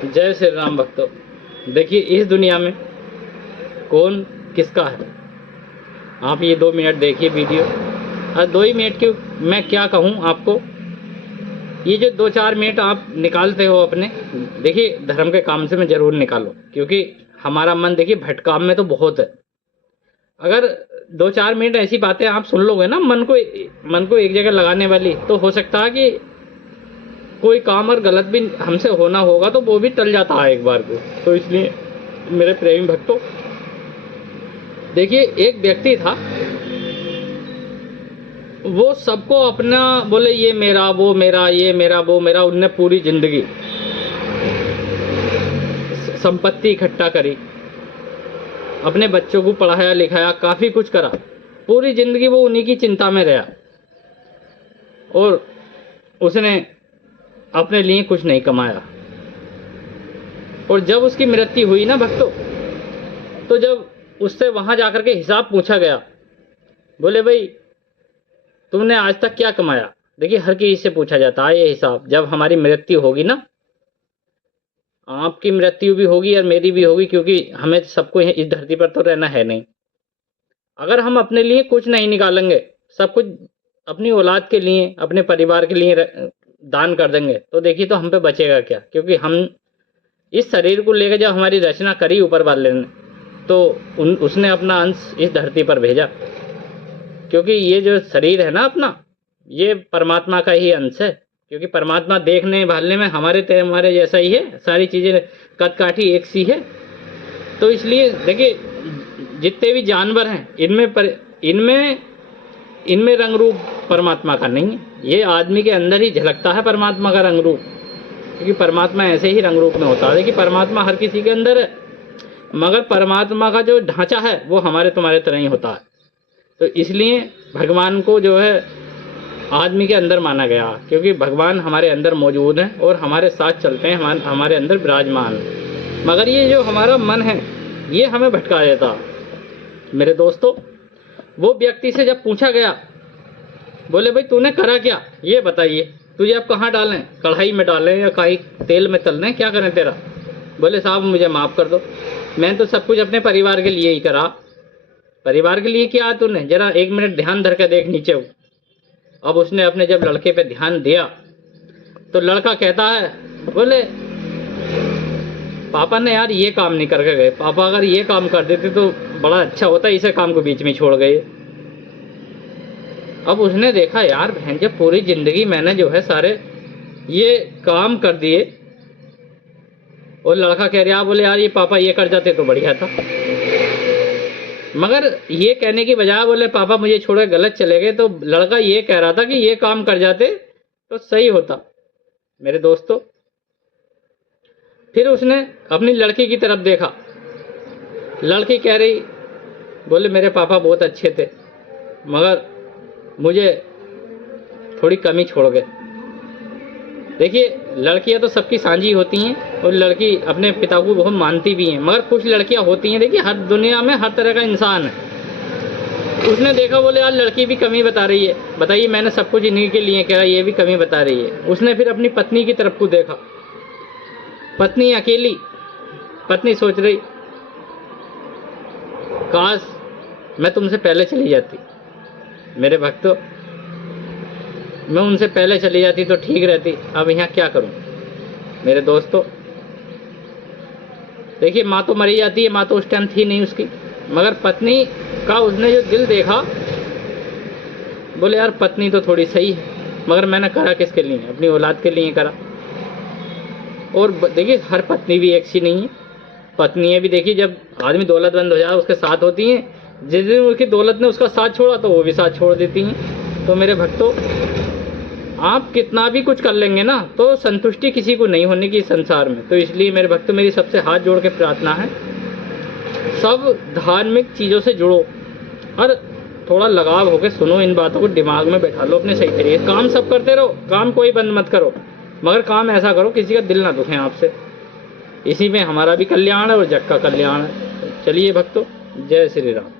जय श्री राम भक्तों। देखिए, इस दुनिया में कौन किसका है, आप ये 2 मिनट देखिए वीडियो। और 2 ही मिनट की मैं क्या कहूँ आपको, ये जो 2-4 मिनट आप निकालते हो अपने, देखिए धर्म के काम से में ज़रूर निकालो, क्योंकि हमारा मन देखिए भटकाम में तो बहुत है। अगर 2-4 मिनट ऐसी बातें आप सुन लोगे ना मन को एक जगह लगाने वाली, तो हो सकता है कि कोई काम और गलत भी हमसे होना होगा तो वो भी टल जाता है एक बार को। तो इसलिए मेरे प्रेमी भक्तों, देखिए एक व्यक्ति था, वो सबको अपना बोले ये मेरा वो मेरा, ये मेरा वो मेरा। उनने पूरी जिंदगी संपत्ति इकट्ठा करी, अपने बच्चों को पढ़ाया लिखाया, काफ़ी कुछ करा। पूरी जिंदगी वो उन्हीं की चिंता में रहा और उसने अपने लिए कुछ नहीं कमाया। और जब उसकी मृत्यु हुई ना भक्तों, तो जब उससे वहाँ जाकर के हिसाब पूछा गया, बोले भाई तुमने आज तक क्या कमाया। देखिए हर किसी से पूछा जाता है ये हिसाब। जब हमारी मृत्यु होगी ना, आपकी मृत्यु भी होगी और मेरी भी होगी, क्योंकि हमें सबको इस धरती पर तो रहना है नहीं। अगर हम अपने लिए कुछ नहीं निकालेंगे, सब कुछ अपनी औलाद के लिए, अपने परिवार के लिए दान कर देंगे, तो देखिए तो हम पे बचेगा क्या। क्योंकि हम इस शरीर को लेकर जब हमारी रचना करी ऊपर वाले ने, तो उसने अपना अंश इस धरती पर भेजा। क्योंकि ये जो शरीर है ना अपना, ये परमात्मा का ही अंश है। क्योंकि परमात्मा देखने भालने में हमारे जैसा ही है, सारी चीज़ें कद काठी एक सी है। तो इसलिए देखिए जितने भी जानवर हैं, इनमें रंग रूप परमात्मा का नहीं है। ये आदमी के अंदर ही झलकता है परमात्मा का रंग रूप, क्योंकि परमात्मा ऐसे ही रंग रूप में होता है। देखिए परमात्मा हर किसी के अंदर है, मगर परमात्मा का जो ढांचा है वो हमारे तुम्हारे तरह ही होता है। तो इसलिए भगवान को जो है आदमी के अंदर माना गया, क्योंकि भगवान हमारे अंदर मौजूद हैं और हमारे साथ चलते हैं, हमारे अंदर विराजमान है। मगर ये जो हमारा मन है ये हमें भटका देता। मेरे दोस्तों, वो व्यक्ति से जब पूछा गया, बोले भाई तूने करा क्या, ये बताइए, तुझे अब कहाँ डालें, कढ़ाई में डालें या कहीं तेल में तलने, क्या करें तेरा। बोले साहब मुझे माफ़ कर दो, मैंने तो सब कुछ अपने परिवार के लिए ही करा। परिवार के लिए क्या तूने, जरा 1 मिनट ध्यान धर के देख नीचे हो। अब उसने अपने जब लड़के पे ध्यान दिया, तो लड़का कहता है, बोले पापा ने यार ये काम नहीं करके गए, पापा अगर ये काम कर देते तो बड़ा अच्छा होता, इसे काम को बीच में छोड़ गए। अब उसने देखा यार बहन, जब पूरी जिंदगी मैंने जो है सारे ये काम कर दिए, और लड़का कह रहा, बोले यार ये पापा ये कर जाते तो बढ़िया था। मगर ये कहने की बजाय बोले पापा मुझे छोड़ के गलत चले गए, तो लड़का ये कह रहा था कि ये काम कर जाते तो सही होता। मेरे दोस्तों, फिर उसने अपनी लड़की की तरफ देखा, लड़की कह रही, बोले मेरे पापा बहुत अच्छे थे, मगर मुझे थोड़ी कमी छोड़ गए। देखिए लड़कियां तो सबकी साझी होती हैं और लड़की अपने पिता को बहुत मानती भी हैं, मगर कुछ लड़कियां होती हैं, देखिए हर दुनिया में हर तरह का इंसान है। उसने देखा, बोले यार लड़की भी कमी बता रही है, बताइए मैंने सब कुछ इन्हीं के लिए करा, ये भी कमी बता रही है। उसने फिर अपनी पत्नी की तरफ को देखा, पत्नी अकेली, पत्नी सोच रही, काश मैं तुमसे पहले चली जाती। मेरे भक्तों, मैं उनसे पहले चली जाती तो ठीक रहती, अब यहाँ क्या करूँ। मेरे दोस्तों देखिए, माँ तो मरी जाती है, माँ तो उस टाइम थी नहीं उसकी, मगर पत्नी का उसने जो दिल देखा, बोले यार पत्नी तो थोड़ी सही है, मगर मैंने करा किसके लिए, अपनी औलाद के लिए करा। और देखिए हर पत्नी भी एक सी नहीं है, पत्नियाँ भी देखिए जब आदमी दौलतमंद हो जाए उसके साथ होती हैं, जिस दिन उसकी दौलत ने उसका साथ छोड़ा तो वो भी साथ छोड़ देती हैं। तो मेरे भक्तों, आप कितना भी कुछ कर लेंगे ना, तो संतुष्टि किसी को नहीं होने की संसार में। तो इसलिए मेरे भक्तों, मेरी सबसे हाथ जोड़ के प्रार्थना है, सब धार्मिक चीज़ों से जुड़ो और थोड़ा लगाव होकर सुनो, इन बातों को दिमाग में बैठा लो अपने सही तरीके। काम सब करते रहो, काम कोई बंद मत करो, मगर काम ऐसा करो किसी का दिल ना दुखे आपसे। इसी में हमारा भी कल्याण है और जग का कल्याण है। चलिए भक्तों, जय श्री राम।